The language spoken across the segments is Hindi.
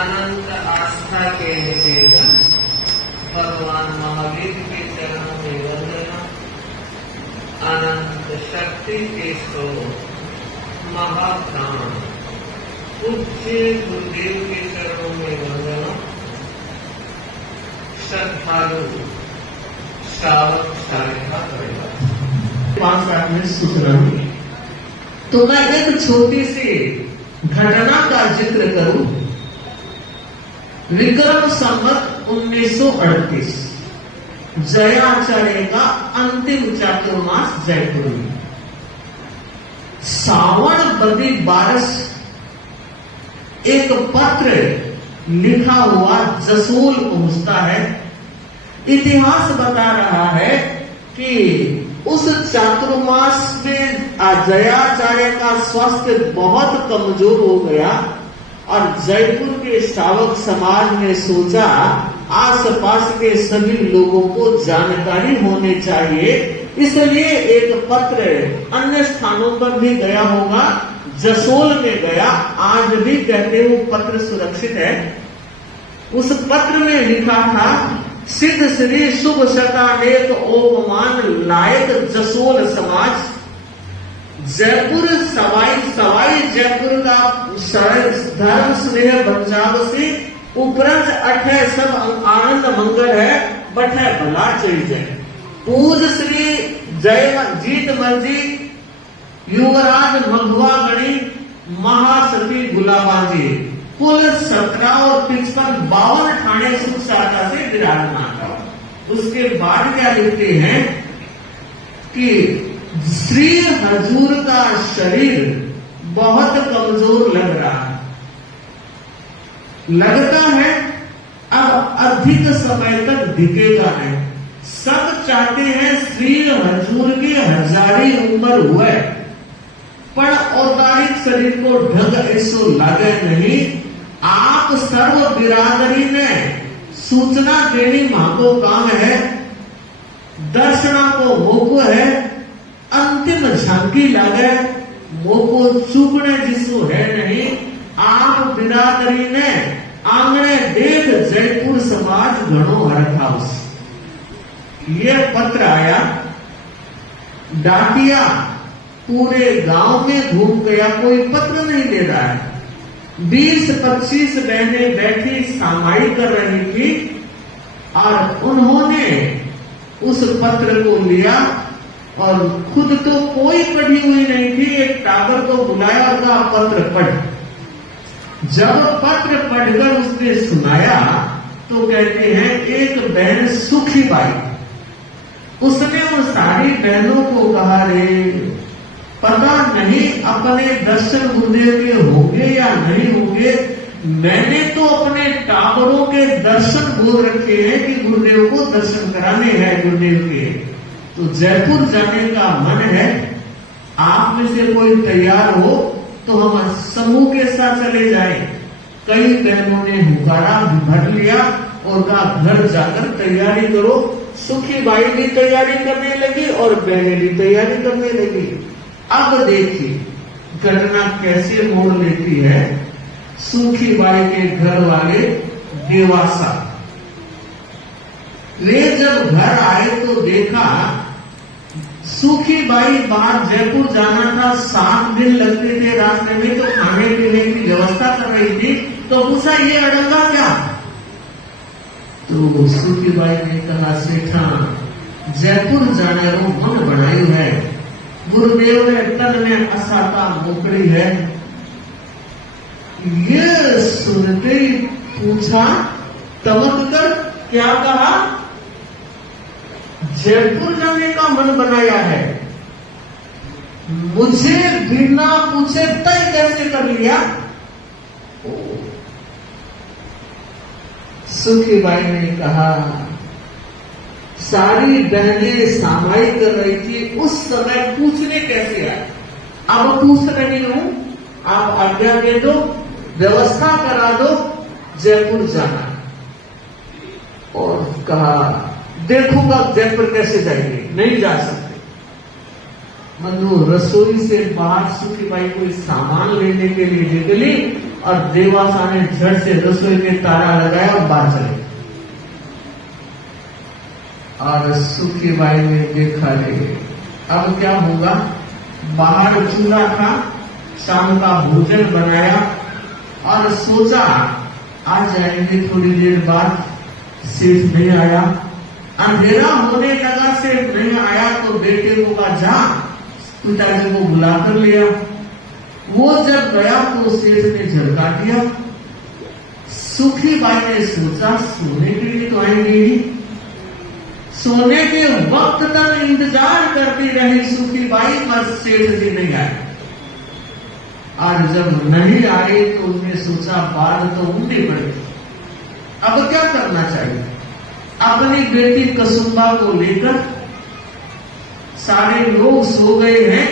अनंत आस्था के निकेतन भगवान महावीर के चरणों में वंदना। अनंत शक्ति के स्रोत महाप्राण पूज्य गुरुदेव के चरणों में वंदना। श्रद्धालु श्रावक सारिका परिवार 5 मिनट में सुधरूं तो मैं एक छोटी सी घटना का जिक्र करूं। विक्रम संवत 1938 जयाचार्य का अंतिम चातुर्मास जयपुर में सावन बदी बारस एक पत्र लिखा हुआ जसोल पहुंचता है। इतिहास बता रहा है कि उस चातुर्मास में जयाचार्य का स्वास्थ्य बहुत कमजोर हो गया और जयपुर के श्रावक समाज ने सोचा आसपास के सभी लोगों को जानकारी होनी चाहिए, इसलिए एक पत्र अन्य स्थानों पर भी गया होगा, जसोल में गया। आज भी कहते वो पत्र सुरक्षित है। उस पत्र में लिखा था, सिद्ध श्री शुभ शतानेक ओपमान लायक जसोल समाज। जयपुर सवाई जयपुर का धर्म स्नेह पंजाब से उपरंत अठे सब आनंद मंगल है, बठे भला चीज। पूज श्री जय जीत मर्जी युवराज मघवा गणी महासती गुलाबाजी कुल 17 और 55 52 ठाणे सुख शाखा से विराजमान। उसके बाद क्या लिखते हैं कि श्री हजूर का शरीर बहुत कमजोर लग रहा है, लगता है अब अधिक समय तक दिखेगा नहीं। सब चाहते हैं श्री हजूर की हजारी उम्र हुए, पर औदारिक शरीर को ढंग ऐसो लगे नहीं। आप सर्व बिरादरी ने सूचना देनी मांगो काम है, दर्शना को मोको है, अंतिम झांकी लगे मोको चूकने जिसो है नहीं। आप बिरादरी ने आंगणे देख जयपुर समाज घणो हरखाउस। ये पत्र आया, डाकिया पूरे गांव में घूम गया, कोई पत्र नहीं ले रहा है। 20-25 बहनें बैठी सामाई कर रही थी और उन्होंने उस पत्र को लिया और खुद तो कोई पढ़ी हुई नहीं थी। एक टाबर को बुलाया और कहा पत्र पढ़। जब पत्र पढ़कर उसने सुनाया तो कहते हैं एक बहन सुखी बाई, उसने उन सारी बहनों को कहा, रे पता नहीं अपने दर्शन गुरुदेव के होंगे या नहीं होंगे, मैंने तो अपने टाबरों के दर्शन बोल रखे हैं कि गुरुदेव को दर्शन कराने हैं गुरुदेव के, तो जयपुर जाने का मन है। आप में से कोई तैयार हो तो हम समूह के साथ चले जाएं। कई बहनों ने हुकारा भर लिया और कहा घर जाकर तैयारी करो। सुखी बाई भी तैयारी करने लगी और बहनें भी तैयारी करने लगी। अब देखिए घटना कैसे मोड़ लेती है। सुखी बाई के घर वाले देवासा, वे जब घर आए तो देखा सुखी बाई बाहर जयपुर जाना था, 7 दिन लगते थे रास्ते में, तो खाने पीने की व्यवस्था कर रही थी। तो पूछा ये अड़ंगा क्या? तो सुखी बाई ने कहा, सेठा जयपुर जाने को मन बनाई है, गुरुदेव ने तन में असाता मोकड़ी है। ये सुनते ही पूछा तमक कर क्या कहा? जयपुर जाने का मन बनाया है, मुझे बिना पूछे तय कैसे कर लिया? सुखी बाई ने कहा, सारी बहनें सामाई कर रही थी, उस समय पूछने कैसे आए? अब पूछ रही हूं, आप आज्ञा दे दो, व्यवस्था करा दो, जयपुर जाना। और कहा देखूंगा जयपुर कैसे जाएंगे, नहीं जा सकते। मनु रसोई से बाहर सुखी बाई कोई सामान लेने के लिए निकली और देवासा ने झट से रसोई के ताला लगाया और बाहर चले। और सुखी बाई ने देखा ले अब क्या होगा। बाहर चूल्हा था, शाम का भोजन बनाया और सोचा आ जाएंगे थोड़ी देर बाद। सेठ नहीं आया, अंधेरा होने लगा, सेठ नहीं आया तो बेटे को कहा जा पिताजी को बुला कर लिया। वो जब गया तो सेठ ने झटका दिया। सुखी बाई ने सोचा सोने के लिए तो आएंगे ही। सोने के वक्त तक इंतजार करती रही सुखी बाई, पर सेठ जी नहीं आए। और जब नहीं आए तो उन्हें सोचा बात तो उल्टी पड़ी। अब क्या करना चाहिए। अपनी बेटी कसुम्बा को लेकर सारे लोग सो गए हैं।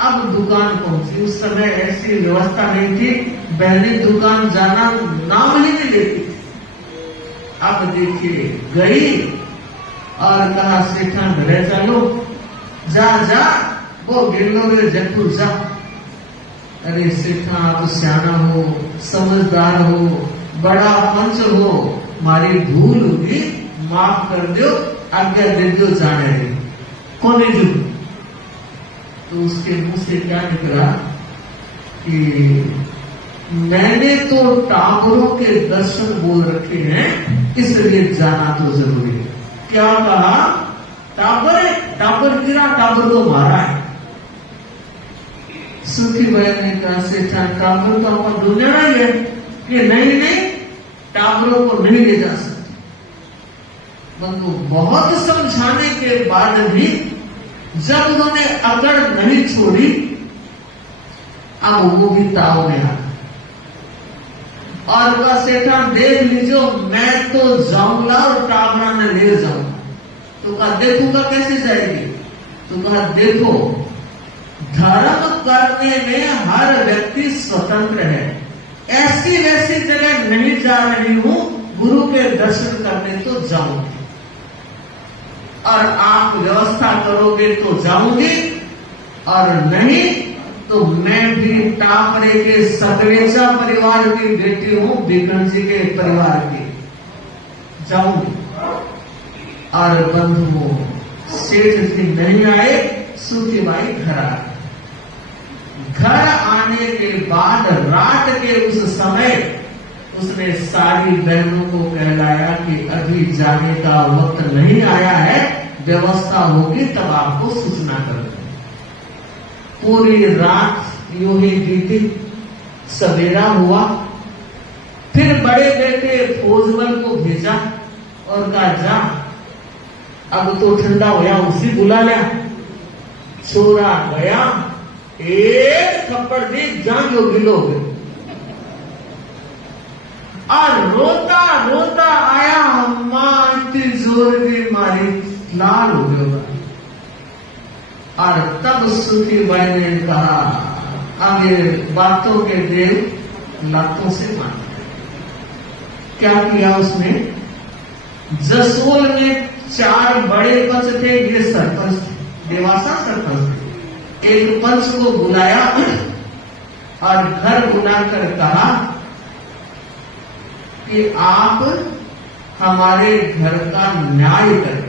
अब दुकान पहुंची। उस समय ऐसी व्यवस्था नहीं थी, बहनें दुकान जाना नाम ही नहीं लेती थी। अब देखिए गई और कहा सेठा घरे चलो, जा जा वो गिरलो रे जटू जा। अरे सेठा आप सियाना हो, समझदार हो, बड़ा पंच हो, मारी भूल होगी, माफ कर दो, आज्ञा दे दो जाने रे। कौन जो तो उसके मुंह से क्या निकला कि मैंने तो टाबरों के दर्शन बोल रखे हैं, इसलिए जाना तो जरूरी है। क्या कहा। टाबर गिरा, टाबर को मारा है। सुखी बहन ने कहा सेठा टाबर तो आपका दुनिया ही है कि नहीं टाबरों को नहीं ले जा सकते। बंधु बहुत समझाने के बाद भी जब उन्होंने अकड़ नहीं छोड़ी, अब वो भी ताव में आ और वह सेठा देख लीजिए मैं तो जाऊंगा और टाबरा ने ले जाऊंगा। तो कहा देखूंगा कैसे जाएगी। तो कहा देखो धर्म करने में हर व्यक्ति स्वतंत्र है। ऐसी वैसी जगह नहीं जा रही हूं, गुरु के दर्शन करने तो जाऊंगी और आप व्यवस्था करोगे तो जाऊंगी और नहीं तो मैं भी टापरे के सकरेचा परिवार की बेटी हूं, बिकन जी के परिवार की, जाऊंगी। और बंधुओं सेठ जी नहीं आए, सुखी बाई घर आ। घर आने के बाद रात के उस समय उसने सारी बहनों को कहलाया कि अभी जाने का वक्त नहीं आया है, व्यवस्था होगी तब आपको सूचना कर दें। पूरी रात यूं ही बीती। सवेरा हुआ, फिर बड़े बेटे फौजमल को भेजा और कहा जा अब तो ठंडा होया, उसी बुला लिया। छोरा गया, एक थप्पड़ दी, जान जो गिलो हो गए और रोता रोता आया। अम्मा इतनी जोर की मारी, लाल हो गया। और तब सुखी बाई ने कहा आगे बातों के देव लातों से मार। क्या किया उसने। जसोल में 4 बड़े पंच थे, ये सरपंच थे, देवासा सरपंच थे। एक पंच को बुलाया और घर बुलाकर कहा कि आप हमारे घर का न्याय करें।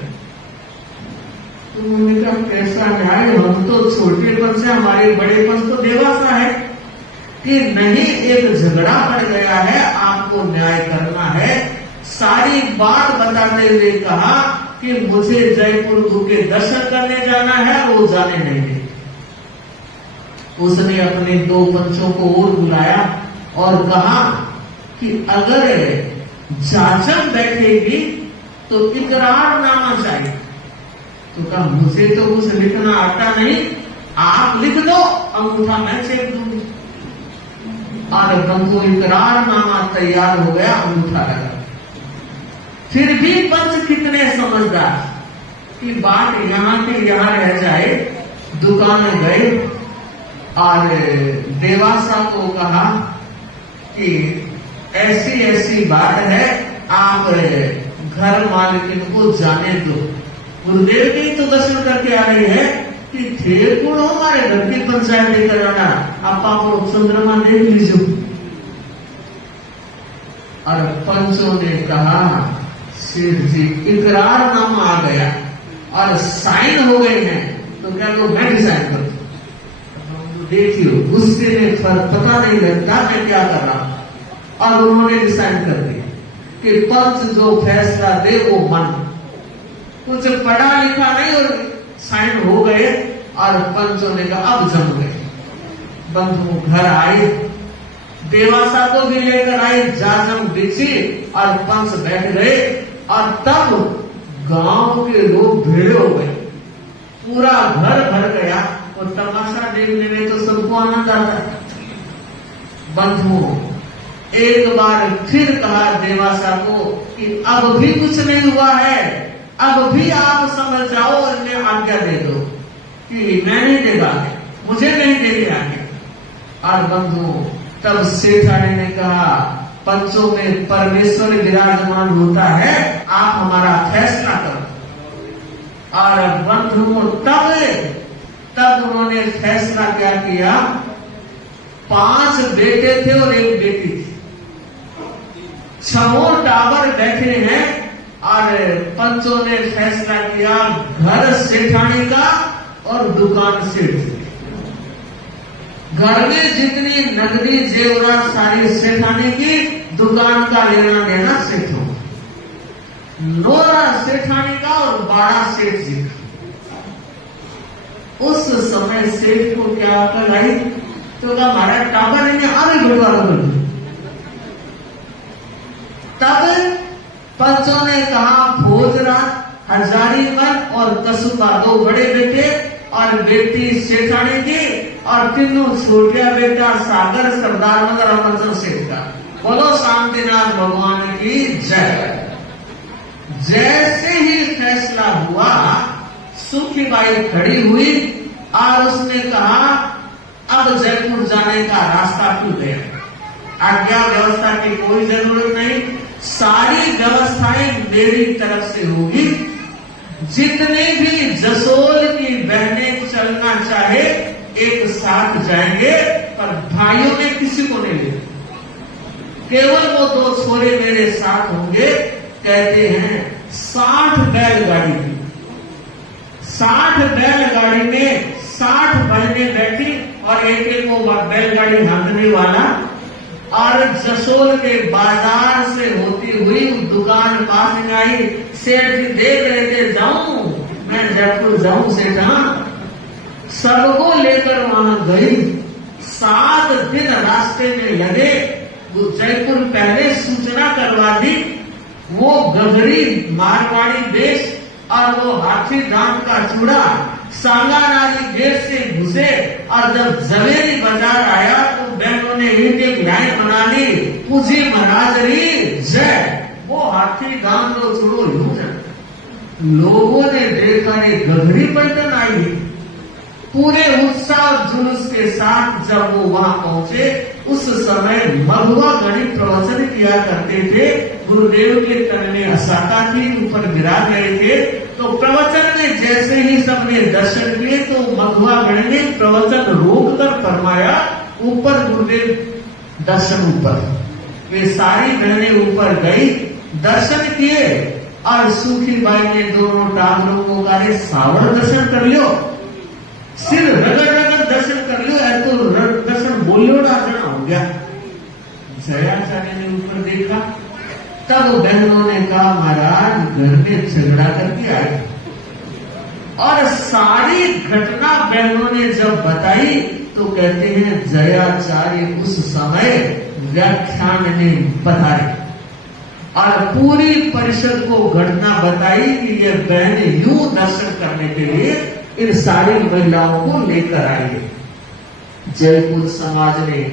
तो उन्होंने कहा कैसा न्याय, हम तो छोटे पंच है, हमारे बड़े पंच तो देवासा है। कि नहीं एक झगड़ा पड़ गया है, आपको न्याय करना है। सारी बात बताते हुए कहा कि मुझे जयपुर गुरु के दर्शन करने जाना है, वो जाने नहीं दे। उसने अपने 2 पंचों को और बुलाया और कहा कि अगर जाजम बैठेगी तो इकरारनामा चाहिए। तो कहा मुझे तो कुछ लिखना आता नहीं, आप लिख दो, अंगूठा मैं चेप दूंगी। और बंधु इकरारनामा तैयार हो गया, अंगूठा लगा। फिर भी पंच कितने समझदार कि बात यहां के यहां रह जाए। दुकान में गए और देवासा को कहा कि ऐसी ऐसी बात है, आप घर मालकिन को जाने दो। गुरुदेव की तो दर्शन करके आ रही है कि थे कौन हमारे घर की पंचायत लेकर आना, आप चंद्रमा देख लीजिए। और पंचों ने कहा सेठ जी इकरारनामा आ गया और साइन हो गए हैं, तो क्या लो मैं भी साइन कर दूं। देखियो गुस्से में पता नहीं लगता मैं क्या कर रहा हूं। और उन्होंने भी साइन कर दिया कि पंच जो फैसला दे वो मन। कुछ पढ़ा लिखा नहीं और साइन हो गए। और पंचों ने कहा अब जम गए। बंधु घर आए, देवासा को भी लेकर आए, जाजम बिछी और पंच बैठ गए। और तब गांव के लोग भीड़ हो गए, पूरा घर भर गया। और तमाशा देखने में तो सबको आनंद आता है। बंधुओं एक बार फिर कहा देवासा को कि अब भी कुछ नहीं हुआ है, अब भी आप समझ जाओ और मैं आज्ञा दे दो कि मैं नहीं देगा, मुझे नहीं देंगे आगे। और बंधुओं तब सेठानी ने कहा पंचों में परमेश्वर विराजमान होता है, आप हमारा फैसला करो। और बंधुओं तब उन्होंने फैसला क्या किया, 5 बेटे थे और 1 बेटी थी। 6 टावर बैठे हैं और पंचों ने फैसला किया घर सेठानी का और दुकान सेठ की। घर में जितनी नगदी जेवरात सारी सेठानी की, दुकान का लेना देना सेठों, नोरा सेठानी का और बाड़ा सेठ जी का। उस समय सेठ को क्या अकल आई, तो कहा हमारा टावर इन्हें आगे बंटवारा कर दो। तब पंचों ने कहा भोजराज, हजारीमल और कसुबा 2 बड़े बेटे और बेटी सेठानी की, और तीनों छोटिया बेटा सागर सरदार मगर अमरचंद सेठ का। बोलो शांतिनाथ भगवान की जय। जैसे ही फैसला हुआ सुखीबाई खड़ी हुई और उसने कहा अब जयपुर जाने का रास्ता खुल गया, आज्ञा व्यवस्था की कोई जरूरत नहीं, सारी व्यवस्थाएं मेरी तरफ से होगी। जितने भी जसोल की बहनें चलना चाहे एक साथ जाएंगे, पर भाइयों में किसी को नहीं लेंगे, केवल वो 2 छोरे मेरे साथ होंगे। कहते हैं 60 बैलगाड़ी की, 60 बैलगाड़ी में 60 बहनें बैठी और एक वो बैलगाड़ी हाँकने वाला। और जसोल के बाजार से होती हुई दुकान पास में आई। सेठ जी देख रहे थे जाऊं मैं जयपुर जाऊं सेठा, सबको लेकर वहां गई। 7 दिन रास्ते में लगे। वो जयपुर पहले सूचना करवा दी। वो गगरी मारवाड़ी वेश और वो हाथी दांत का चूड़ा सांगानारी गेट से घुसे। और जब जवेरी बाजार आया तो बहनों ने एक लाइन बना ली, पूजी महाराजरी जय। वो हाथी दांत को छोड़ो यूं जाए। लोगों ने देखा ये गगरी पलटन आई। पूरे उत्साह जुलूस के साथ जब वो वहां पहुंचे, उस समय महुआ गणित प्रवचन किया करते थे। गुरुदेव के तन में असाका थी, ऊपर विराज रहे थे। तो प्रवचन में जैसे ही सबने दर्शन किए तो महुआ गण ने प्रवचन रोक कर फरमाया ऊपर गुरुदेव दर्शन ऊपर। वे सारी बहनें ऊपर गई, दर्शन किए। और सुखीबाई ने दोनों टांगों को कहा सावड़ दर्शन कर लियो, सिर रगड़ रगड़ दर्शन कर लियो, तो दर्शन बोलियो ना हो गया। जयाचार्य ने ऊपर देखा। तब बहनों ने कहा महाराज घर में झगड़ा करके आए। और सारी घटना बहनों ने जब बताई तो कहते हैं जयाचार्य उस समय व्याख्यान में बताए और पूरी परिषद को घटना बताई कि ये बहनें यूं दर्शन करने के लिए इन सारी महिलाओं को लेकर आई। जयपुर समाज ने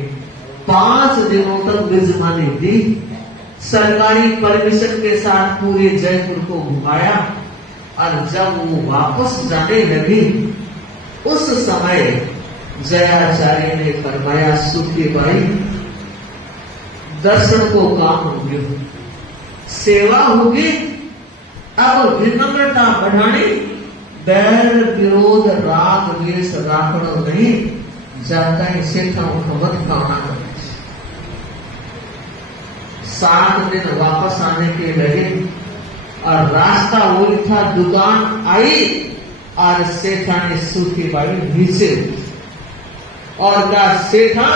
5 दिनों तक विजमानी दी। सरकारी परमिशन के साथ पूरे जयपुर को घुमाया। और जब वो वापस जाने लगी उस समय जयाचार्य ने फरमाया सुखीबाई दर्शन को काम होगी, सेवा होगी, अब विनम्रता बढ़ानी, बैर विरोध राग द्वेष राखड़ो नहीं, जब तक सेठा मत कामना कर। 7 दिन वापस आने के लगे और रास्ता वही था, दुकान आई और सेठा ने सूखी बाई नीचे और कहा, सेठा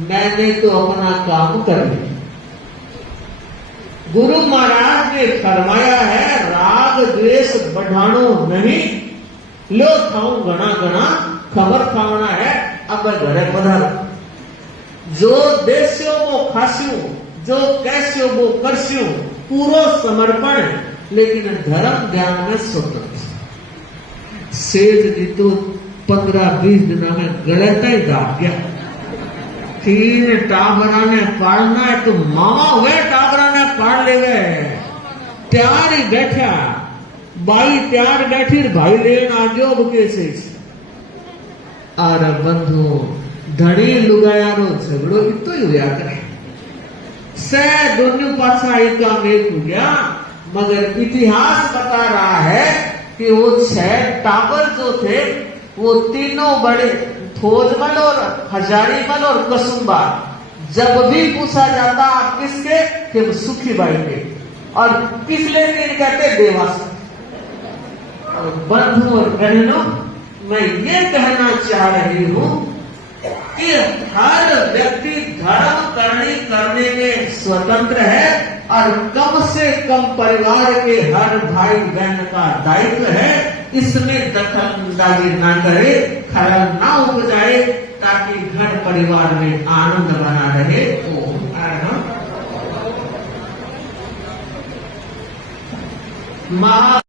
मैंने तो अपना काम कर लिया। गुरु महाराज ने फरमाया है, राग द्वेष बढ़ानो नहीं, लो खाऊं घना घना खबर खावना है, अब घरे पधार। जो देस्यो वो खास्यो, जो कैस्यो वो करस्यो, पूरा समर्पण, लेकिन धर्म ज्ञान में स्वतंत्र। सेठ जी तो 15-20 दिन में गलत ही दाग गया। 3 टाबरा ने पालना है तो मामा हुए टाबरा ने पाल ले गए। त्यार ही बैठा, बाई त्यार बैठी, भाई लेन आजो बुके से। अरे बंधु धड़ी लुगायारो झगड़ो इतो ही हुआ करे। से दोनों पासा एक हो गया, मगर इतिहास बता रहा है कि वो 6 टाबर जो थे वो तीनों बड़े थोजमल और हजारीमल और कसुम्बा, जब भी पूछा जाता आप किसके, कि सुखी बाई के, और पिछले दिन कहते देवास। बंधु और बहनों, मैं ये कहना चाह रही हूं कि हर व्यक्ति धर्म करने में स्वतंत्र है और कम से कम परिवार के हर भाई बहन का दायित्व है, इसमें दखलंदाजी ना करे, खलल ना उपजाए, ताकि घर परिवार में आनंद बना रहे। महा